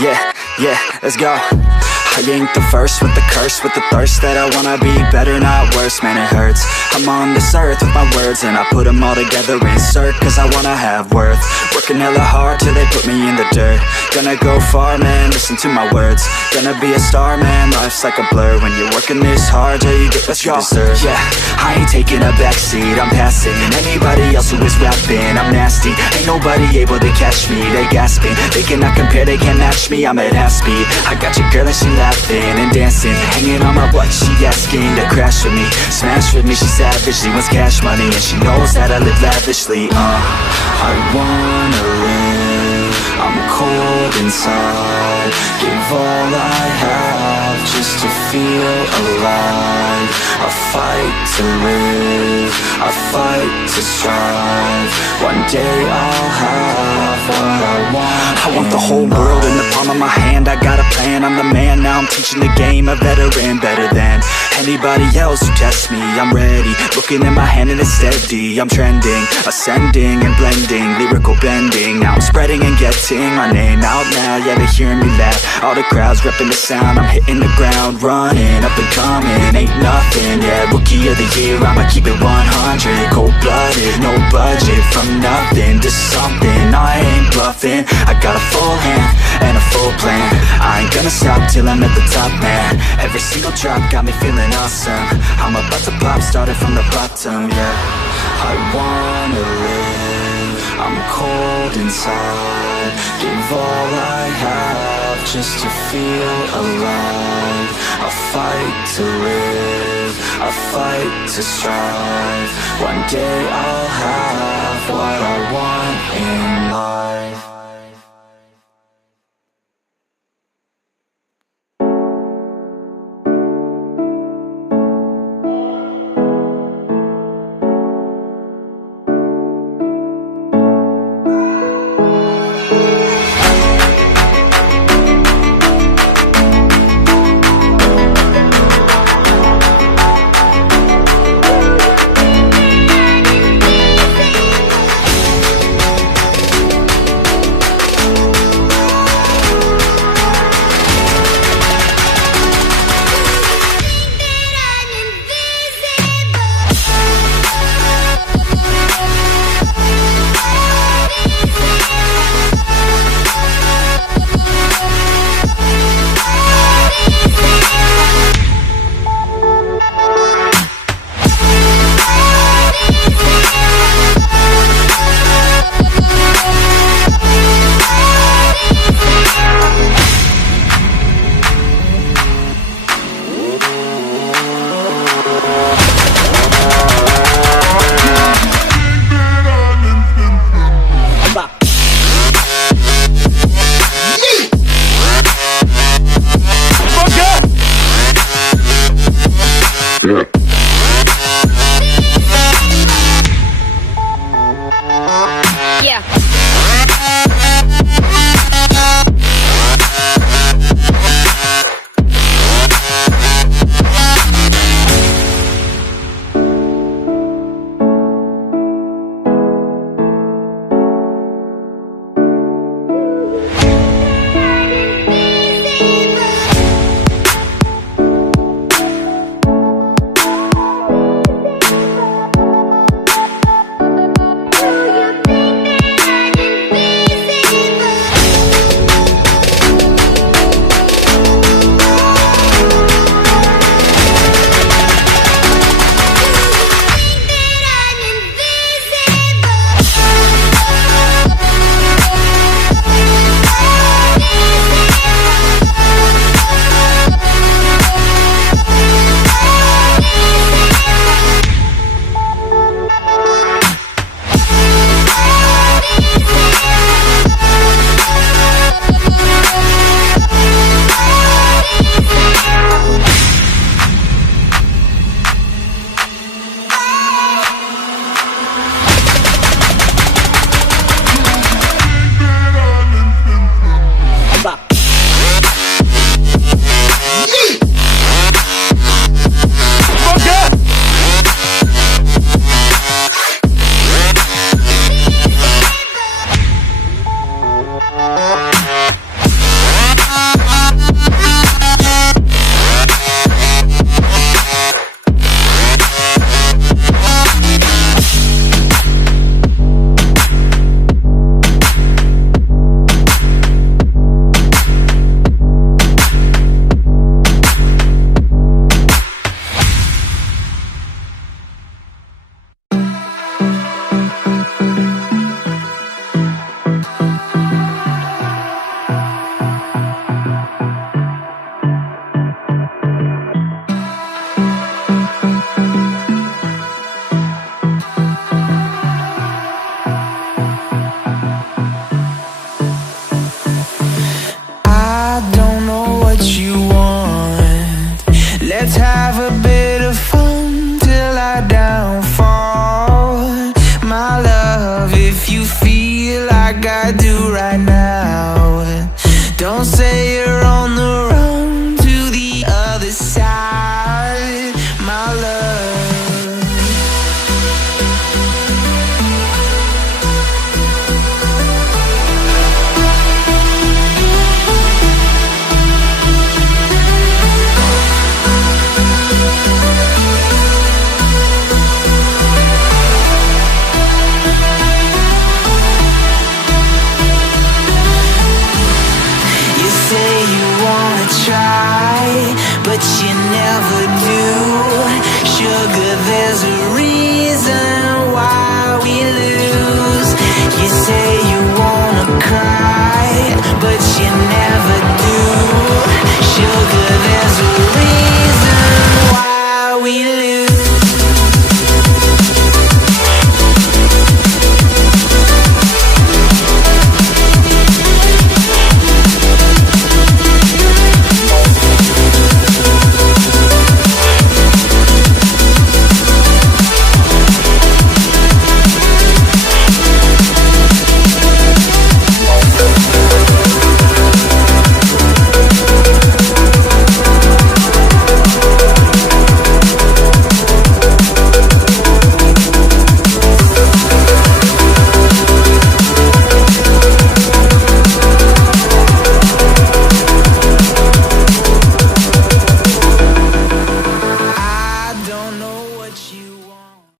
Yeah, let's go. I ain't the first with the curse, with the thirst that I wanna be better, not worse, man it hurts. I'm on this earth with my words and I put them all together, insert, cause I wanna have worth. Working hella hard till they put me in the dirt. Gonna go far, man, listen to my words. Gonna be a star, man, life's like a blur. When you're working this hard, yeah, you get what you deserve. Yeah, I ain't taking a backseat, I'm passing anybody else who is rapping. I'm nasty, ain't nobody able to catch me. They gasping, they cannot compare, they can't match me. I'm at half speed, I got your girl and she laughing and dancing, hanging on my butt, she asking to crash with me, smash with me. She savage, she wants cash money and she knows that I live lavishly. I wanna live, I'm cold inside. Give all I have just to feel alive. I fight to live, I fight to strive. One day I'll have what I want. I want the whole world in the palm of my hand. I got a plan, I'm the man. Now I'm teaching the game, a veteran, better than anybody else who tests me. I'm ready, looking in my hand and it's steady. I'm trending, ascending and blending, lyrical bending. Now I'm spreading and getting my name out now. Yeah, they hearing me laugh, all the crowds repping the sound. I'm hitting the ground running, up and coming, ain't nothing. Yeah, rookie of the year, I'ma keep it 100. Cold-blooded, no budget, from nothing to something. I ain't bluffing, I got a full hand and a full plan. I ain't gonna stop till I'm at the top, man. Every single drop got me feeling awesome. I'm about to pop, started from the bottom, yeah. I wanna live, I'm cold inside. Give all I have just to feel alive. I fight to live, I fight to strive. One day I'll have what I want in life. try, but you never do. Sugar, there's a